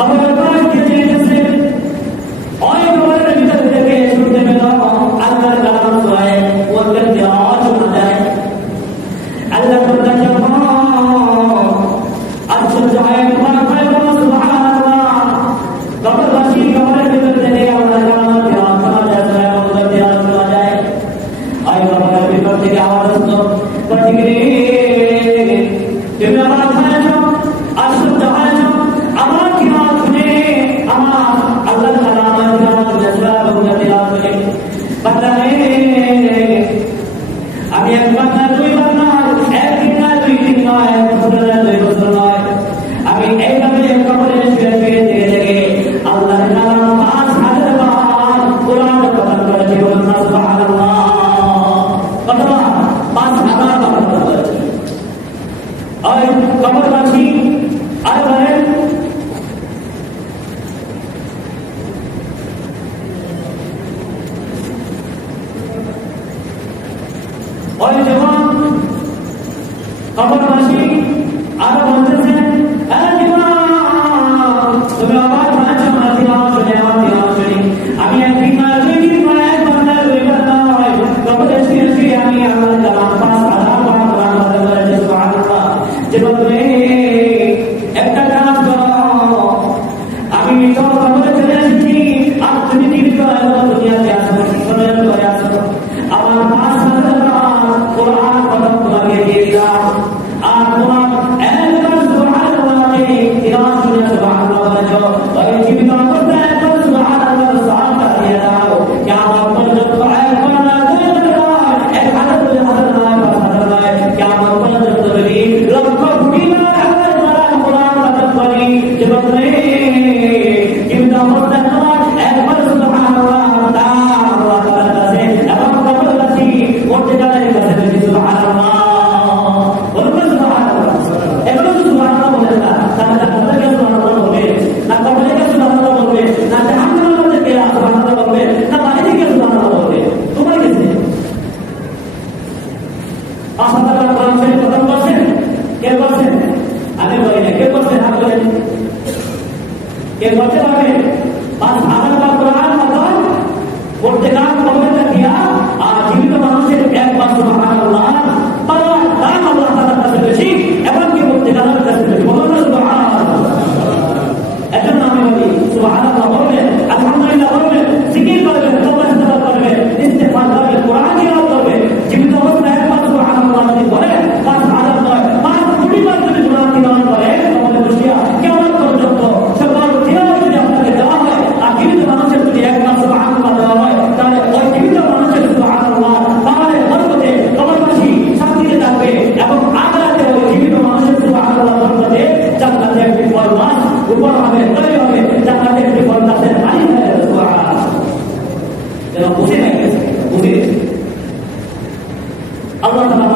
আমাদের পাশ দিয়ে যেতেছে ওই ঘরের ভিতর থেকে শুনতে পেল আল্লাহর কালাম হয় ওদের দেওয়া শোনা যায় আল্লাহ বললেন আশ্চর্য হয় তোমার ভয় করো সুবহানাল্লাহ কবরবাসী কবরের ভিতর থেকে আল্লাহর কালাম দেওয়া শোনা যায় ওদের দেওয়া শোনা যায় ওই কবরের ভিতর থেকে আওয়াজ আসতো প্রতিক্রিয়া তুমি আমার ভয় আশ্চর্য হয় আমার কিরাত শুনে আমার আল্লাহর কালামের কিরাত জাযবা বলতে আসে বান্দা আমি একবার না দুইবার না একদিন না দুই দিন নয় বছর না দুই বছর নয় আমি এইভাবে কবরে শুয়ে শুয়ে থেকে থেকে আল্লাহর কালাম 5000 বার কোরআন পাঠ করেছি বলুন সুবহানাল্লাহ কতবার 5000 বার পাঠ করেছি ওই কবরবাসী আর বলেন ওই যখন কবরবাসী আর বলতেছেন তুমি আবার আমি একদিন না দুই দিন নয় একবার না দুইবার নয় কবরে শুয়ে শুয়ে আমি আল্লাহর কালাম 5000 বার কোরআন পাঠ করেছি সুবহানাল্লাহ যে বলবে একটা কাজ করো আমি তো কবরে চলে এসেছি আর তুমি জীবিত দুনিয়াতে আসো শরীর করে আসো আমার 5000 বার কোরআন পাঠ তোমাকে দিয়ে দিলাম আর তোমার একবার সুবহানাল্লাহকে কিরাত শুনে সুবহানাল্লাহ বলেছো ওই জীবিত অবস্থায় একবার সুবহানাল্লাহ সালাতটা দিয়ে দাও কিয়ামত পর্যন্ত একবার না দুইবার নয় 1000 নয় 5000 নয় কিয়ামত পর্যন্ত যদি লক্ষ কোটি বার একবার কোরআন পাঠ করি যে বলে জীবিত অবস্থায় তোমার একবার সুবহানাল্লাহ আল্লাহ তাআলার কাছে এবং কবরবাসী মুর্তেজাদের কাছে যদি সুবহানাল্লাহ বলবেন সুবহানাল্লাহ এগুলো সুবহানাল্লাহ বলে না তাহলে কবরে সুবহানাল্লাহ বলবে না কবরে সুবহানাল্লাহ বলবে না জাহান্নামের মধ্যে কে সুবহানাল্লাহ বলবে না বাইরে কে সুবহানাল্লাহ বলবে তোমার কাছে আসাদার কোরআন শরীফ কথা বলছেন কে বলছেন আমি বলি না কে বলছেন হাত ধরে কে বলতে পারবে 5000 বার কোরআন মতন পড়তে কাজ করবে দিয়া আর জীবিত মানুষের একবার সুবহানাল্লাহ পাওয়ার দাম আল্লাহ তাআলার কাছে বেশি এবং কি পড়তে কাজের কাছে বেশি বলুন সুবহানাল্লাহ এজন্য আমি বলি সুবহানাল্লাহ বলবেন আলহামদুলিল্লাহ বলবেন জিকির করবেন তওবা ইস্তেগফার করবেন ইস্তেগফার করবেন কোরআন তিলাওয়াত করবেন জীবিত অবস্থায় একবার সুবহানাল্লাহ যদি বলেন 5000 নয় 5 কোটি বার যদি কোরআন তিলাওয়াত করেন তাহলে বসিয়া কিয়ামত পর্যন্ত সকল তিলাওয়াত যদি আপনাকে দেওয়া হয় আর জীবিত মানুষের যদি একবার সুবহানাল্লাহ দেওয়া হয় তাহলে ওই জীবিত মানুষের সুবহানাল্লাহ তাহলে বরকতে কবরবাসী শান্তিতে থাকবে এবং আখিরাতে ওই জীবিত মানুষের সুবহানাল্লাহ বরকতে জান্নাতে একটি ফলবাস উপর হবে তৈরি হবে জান্নাতে একটি ফলবাসের মালিক হয়ে যাবে সুবহানাল্লাহ যেন বুঝে নেয় বুঝে আল্লাহ তাআলা